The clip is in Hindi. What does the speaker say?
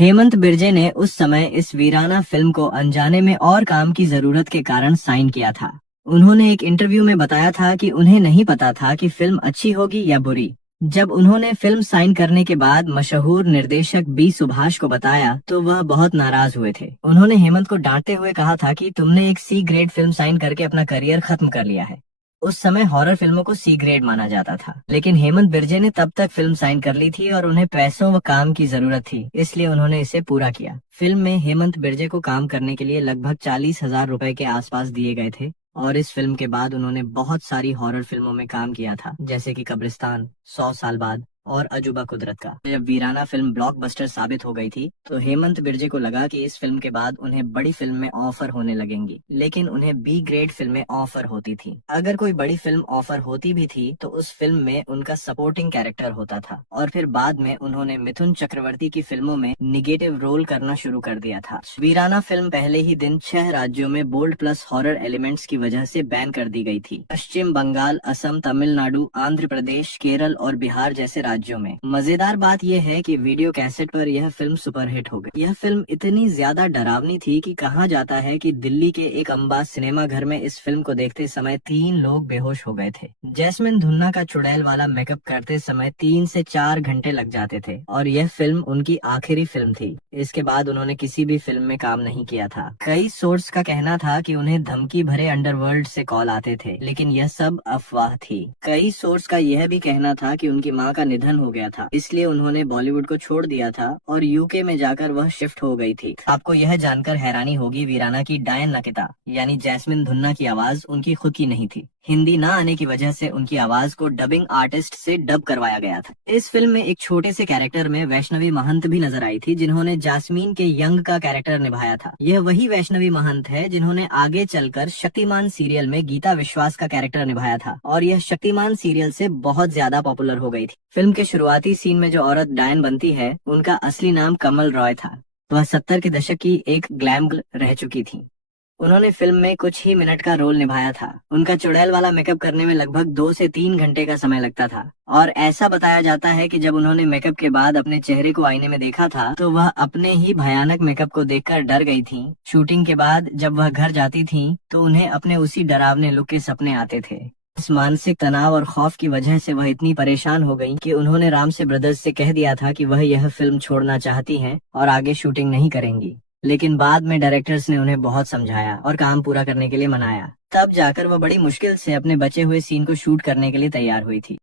हेमंत बिर्जे ने उस समय इस वीराना फिल्म को अनजाने में और काम की जरूरत के कारण साइन किया था। उन्होंने एक इंटरव्यू में बताया था कि उन्हें नहीं पता था कि फिल्म अच्छी होगी या बुरी। जब उन्होंने फिल्म साइन करने के बाद मशहूर निर्देशक बी सुभाष को बताया तो वह बहुत नाराज हुए थे। उन्होंने हेमंत को डांटते हुए कहा था कि तुमने एक सी ग्रेड फिल्म साइन करके अपना करियर खत्म कर लिया है। उस समय हॉरर फिल्मों को सी ग्रेड माना जाता था, लेकिन हेमंत बिर्जे ने तब तक फिल्म साइन कर ली थी और उन्हें पैसों व काम की जरूरत थी, इसलिए उन्होंने इसे पूरा किया। फिल्म में हेमंत बिर्जे को काम करने के लिए लगभग 40,000 रुपए के आसपास दिए गए थे और इस फिल्म के बाद उन्होंने बहुत सारी हॉरर फिल्मों में काम किया था, जैसे कि कब्रिस्तान, 100 साल बाद और अजूबा कुदरत का। जब वीराना फिल्म ब्लॉकबस्टर साबित हो गई थी तो हेमंत बिर्जे को लगा कि इस फिल्म के बाद उन्हें बड़ी फिल्म में ऑफर होने लगेंगी, लेकिन उन्हें बी ग्रेड फिल्में ऑफर होती थी। अगर कोई बड़ी फिल्म ऑफर होती भी थी तो उस फिल्म में उनका सपोर्टिंग कैरेक्टर होता था और फिर बाद में उन्होंने मिथुन चक्रवर्ती की फिल्मों में निगेटिव रोल करना शुरू कर दिया था। वीराना फिल्म पहले ही दिन 6 राज्यों में बोल्ड प्लस हॉरर एलिमेंट्स की वजह से बैन कर दी गई थी। पश्चिम बंगाल, असम, तमिलनाडु, आंध्र प्रदेश, केरल और बिहार जैसे राज्यों में। मजेदार बात यह है कि वीडियो कैसेट पर यह फिल्म सुपरहिट हो गई। यह फिल्म इतनी ज्यादा डरावनी थी कि कहा जाता है कि दिल्ली के एक अंबाज सिनेमा घर में इस फिल्म को देखते समय 3 लोग बेहोश हो गए थे। जैस्मिन धुन्ना का चुड़ैल वाला मेकअप करते समय 3 से 4 घंटे लग जाते थे और यह फिल्म उनकी आखिरी फिल्म थी। इसके बाद उन्होंने किसी भी फिल्म में काम नहीं किया था। कई सोर्स का कहना था कि उन्हें धमकी भरे अंडरवर्ल्ड से कॉल आते थे, लेकिन यह सब अफवाह थी। कई सोर्स का यह भी कहना था कि उनकी मां का निधन हो गया था, इसलिए उन्होंने बॉलीवुड को छोड़ दिया था और यूके में जाकर वह शिफ्ट हो गई थी। आपको यह जानकर हैरानी होगी, वीराना की डायन नकिता यानी जैस्मिन धुन्ना की आवाज उनकी खुद की नहीं थी। हिंदी ना आने की वजह से उनकी आवाज को डबिंग आर्टिस्ट से डब करवाया गया था। इस फिल्म में एक छोटे से कैरेक्टर में वैष्णवी महंत भी नजर आई थी, जिन्होंने जास्मीन के यंग का कैरेक्टर निभाया था। यह वही वैष्णवी महंत है जिन्होंने आगे चलकर शक्तिमान सीरियल में गीता विश्वास का कैरेक्टर निभाया था और यह शक्तिमान सीरियल से बहुत ज्यादा पॉपुलर हो गई थी। फिल्म के शुरुआती सीन में जो औरत डायन बनती है, उनका असली नाम कमल रॉय था। वह 70 के दशक की एक ग्लैम गर्ल रह चुकी थी। उन्होंने फिल्म में कुछ ही मिनट का रोल निभाया था। उनका चुड़ैल वाला मेकअप करने में लगभग 2 से 3 घंटे का समय लगता था और ऐसा बताया जाता है कि जब उन्होंने मेकअप के बाद अपने चेहरे को आईने में देखा था तो वह अपने ही भयानक मेकअप को देखकर डर गई थी। शूटिंग के बाद जब वह घर जाती थी तो उन्हें अपने उसी डरावने लुक के सपने आते थे। इस मानसिक तनाव और खौफ की वजह से वह इतनी परेशान हो गई कि उन्होंने रामसे ब्रदर्स से कह दिया था कि वह यह फिल्म छोड़ना चाहती हैं और आगे शूटिंग नहीं करेंगी। लेकिन बाद में डायरेक्टर्स ने उन्हें बहुत समझाया और काम पूरा करने के लिए मनाया। तब जाकर वह बड़ी मुश्किल से अपने बचे हुए सीन को शूट करने के लिए तैयार हुई थी।